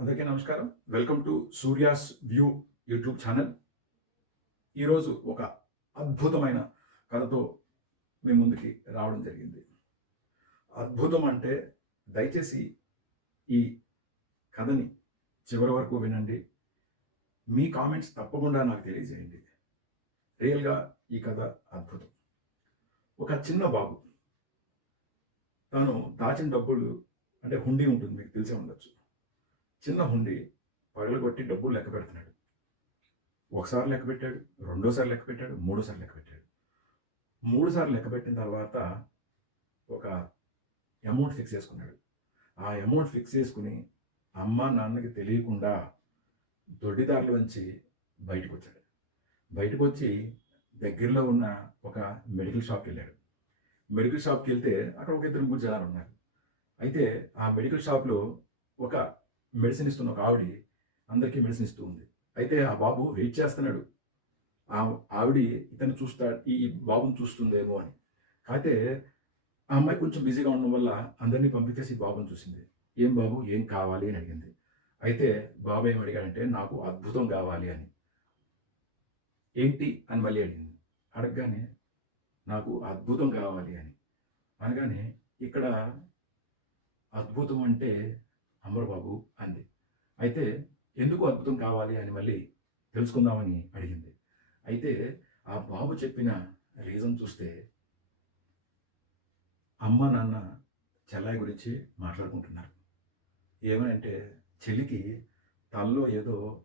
అందరికీ నమస్కారం. Welcome to Surya's view YouTube channel ఈరోజు ఒక అద్భుతమైన కథతో మీ ముందుకి రావడం జరిగింది. అద్భుతం అంటే దయచేసి ఈ కథని చివరి వరకు వినండి. మీ కామెంట్స్ తప్పకుండా నాకు తెలియజేయండి. రియల్గా ఈ కథ అద్భుతం. ఒక చిన్న బాబు. తను దాచిన డబ్బులు అంటే హుండీ ఉంటుంది మీకు తెలిసే ఉండొచ్చు. చిన్న హుండీ పగలగొట్టి డబ్బులు లెక్క పెడుతున్నాడు. ఒకసారి లెక్క పెట్టాడు రెండోసారి లెక్క పెట్టాడు మూడోసారి లెక్క పెట్టాడు. మూడు సార్లు లెక్క పెట్టిన తర్వాత ఒక అమౌంట్ ఫిక్స్ చేసుకున్నాడు. ఆ అమౌంట్ ఫిక్స్ చేసుకుని అమ్మ నాన్నకి తెలియకుండా దొడ్డిదారిలోంచి బయటకు వచ్చాడు బయటకు వచ్చి దగ్గరలో ఉన్న ఒక మెడికల్ షాప్కి వెళ్ళాడు. మెడికల్ షాప్కి వెళ్తే అక్కడ ఒక ఇద్దరు ముగ్గురు జనాలు ఉన్నారు. అయితే ఆ మెడికల్ షాప్లో ఒక మెడిసిన్ ఇస్తున్న ఒక ఆవిడ అందరికీ మెడిసిన్ ఇస్తూ ఉంది. అయితే ఆ బాబు వెయిట్ చేస్తున్నాడు. ఆ ఆవిడ ఇతను చూస్తా ఈ బాబుని చూస్తుందేమో అని. అయితే ఆ అమ్మాయి కొంచెం బిజీగా ఉండడం వల్ల అందరినీ పంపించేసి బాబుని చూసింది. ఏం బాబు ఏం కావాలి అని అడిగింది. అయితే బాబు ఏం అడిగాడంటే నాకు అద్భుతం కావాలి అని. ఏంటి అని మళ్ళీ అడిగింది. అడగగానే నాకు అద్భుతం కావాలి అని. అనగానే ఇక్కడ అద్భుతం అంటే అమరబాబు అంది. అయితే ఎందుకు అద్భుతం కావాలి అని మళ్ళీ తెలుసుకుందామని అడిగింది. అయితే ఆ బాబు చెప్పిన రీజన్ చూస్తే అమ్మ నాన్న చెల్లాయి గురించి మాట్లాడుకుంటున్నారు. ఏమనంటే చెల్లికి తల్లో ఏదో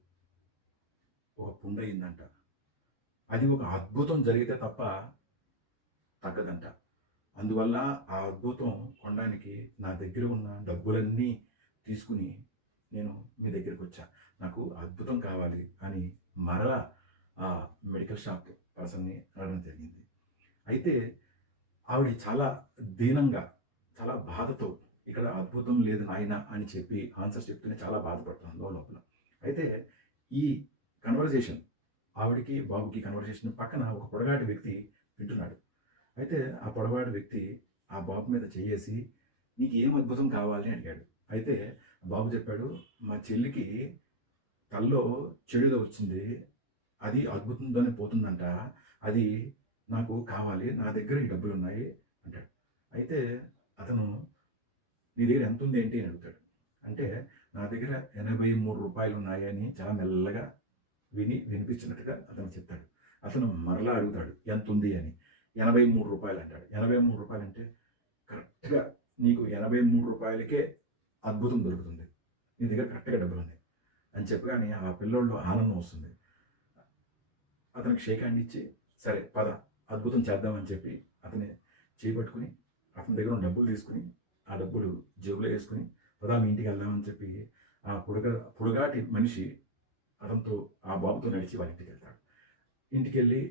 ఒక పుండయిందంట అది ఒక అద్భుతం జరిగితే తప్ప తగ్గదంట. అందువల్ల ఆ అద్భుతం కొనడానికి నా దగ్గర ఉన్న డబ్బులన్నీ తీసుకుని నేను మీ దగ్గరికి వచ్చా. నాకు అద్భుతం కావాలి అని మరలా ఆ మెడికల్ షాప్ పర్సన్ని అడగడం జరిగింది. అయితే ఆవిడ చాలా దీనంగా చాలా బాధతో ఇక్కడ అద్భుతం లేదు నాయన అని చెప్పి ఆన్సర్ చెప్తూనే చాలా బాధపడుతుంది లోపల. అయితే ఈ కన్వర్జేషన్ ఆవిడకి బాబుకి కన్వర్జేషన్ పక్కన ఒక పొడగాటి వ్యక్తి వింటున్నాడు. అయితే ఆ పొడగాటి వ్యక్తి ఆ బాబు మీద చేయేసి నీకు ఏం అద్భుతం కావాలి? అని అడిగాడు. అయితే బాబు చెప్పాడు మా చెల్లికి కల్లో చెడుగా వచ్చింది. అది అద్భుతంతోనే పోతుందంట. అది నాకు కావాలి. నా దగ్గర ఈ డబ్బులు ఉన్నాయి అంటాడు. అయితే అతను నీ దగ్గర ఎంత ఉంది ఏంటి? అని అడుగుతాడు. అంటే నా దగ్గర ఎనభై మూడు రూపాయలు ఉన్నాయని చాలా మెల్లగా విని వినిపించినట్టుగా అతను చెప్తాడు. అతను మరలా అడుగుతాడు ఎంత ఉంది? అని. ఎనభై మూడు రూపాయలు అంటాడు. ఎనభై మూడు రూపాయలు అంటే కరెక్ట్గా నీకు ఎనభై మూడు రూపాయలకే అద్భుతం దొరుకుతుంది. నీ దగ్గర కరెక్ట్గా డబ్బులు ఉన్నాయి అని చెప్పగానే ఆ పిల్లోళ్ళు ఆనందం వస్తుంది. అతనికి షేక్ హ్యాండ్ ఇచ్చి సరే పద అద్భుతం చేద్దామని చెప్పి అతని చేపట్టుకుని అతని దగ్గర ఉన్న డబ్బులు తీసుకుని ఆ డబ్బులు జేబులో వేసుకుని పదా మీ ఇంటికి వెళ్దామని చెప్పి ఆ పొడుగ పొడుగాటి మనిషి అతనితో ఆ బాబుతో నడిచి వాళ్ళ ఇంటికి వెళ్తాడు. ఇంటికి వెళ్ళి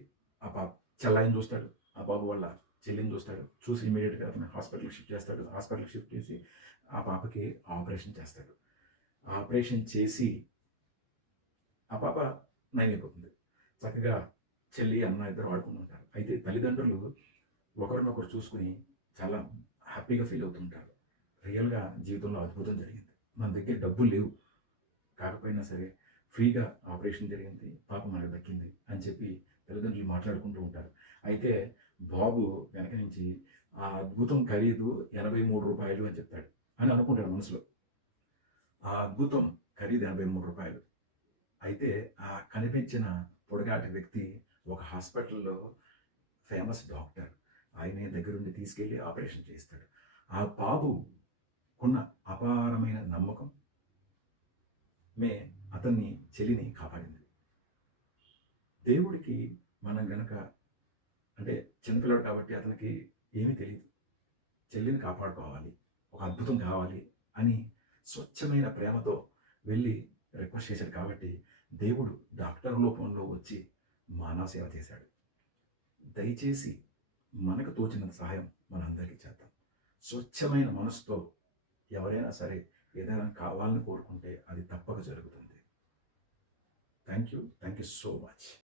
ఆ పాప చెల్లాయిని చూస్తాడు. ఆ బాబు వాళ్ళ చెల్లిని చూస్తాడు. చూసి ఇమీడియట్గా అతను హాస్పిటల్కి షిఫ్ట్ చేస్తాడు. హాస్పిటల్కి షిఫ్ట్ చేసి ఆ పాపకి ఆపరేషన్ చేస్తాడు. ఆపరేషన్ చేసి ఆ పాప నయమైపోతుంది. చక్కగా చెల్లి అన్న ఇద్దరు ఆడుకుంటూ ఉంటారు. అయితే తల్లిదండ్రులు ఒకరినొకరు చూసుకుని చాలా హ్యాపీగా ఫీల్ అవుతుంటారు రియల్గా జీవితంలో అద్భుతం జరిగింది. మన దగ్గర డబ్బులు లేవు. కాకపోయినా సరే ఫ్రీగా ఆపరేషన్ జరిగింది. పాప మనకు దక్కింది అని చెప్పి తల్లిదండ్రులు మాట్లాడుకుంటూ ఉంటారు. అయితే బాబు వెనక నుంచి ఆ అద్భుతం ఖరీదు ఎనభై మూడు రూపాయలు అని చెప్తాడు అని అనుకుంటాడు మనసులో. ఆ అద్భుతం ఖరీదు ఎనభై మూడు రూపాయలు. అయితే ఆ కనిపించిన పొడగాటి వ్యక్తి ఒక హాస్పిటల్లో ఫేమస్ డాక్టర్. ఆయన దగ్గరుండి తీసుకెళ్ళి ఆపరేషన్ చేస్తాడు ఆ బాబు ఉన్న అపారమైన నమ్మకం మే అతన్ని చెలిని కాపాడింది. దేవుడికి మనం గనక అంటే చిన్నపిల్లడు కాబట్టి అతనికి ఏమీ తెలియదు చెల్లిని కాపాడుకోవాలి ఒక అద్భుతం కావాలి అని స్వచ్ఛమైన ప్రేమతో వెళ్ళి రిక్వెస్ట్ చేశాడు. కాబట్టి దేవుడు డాక్టర్ రూపంలో వచ్చి మానవ సేవ చేశాడు. దయచేసి మనకు తోచినంత సహాయం మనందరికీ చేద్దాం. స్వచ్ఛమైన మనసుతో ఎవరైనా సరే ఏదైనా కావాలని కోరుకుంటే అది తప్పక జరుగుతుంది. Thank you thank you so much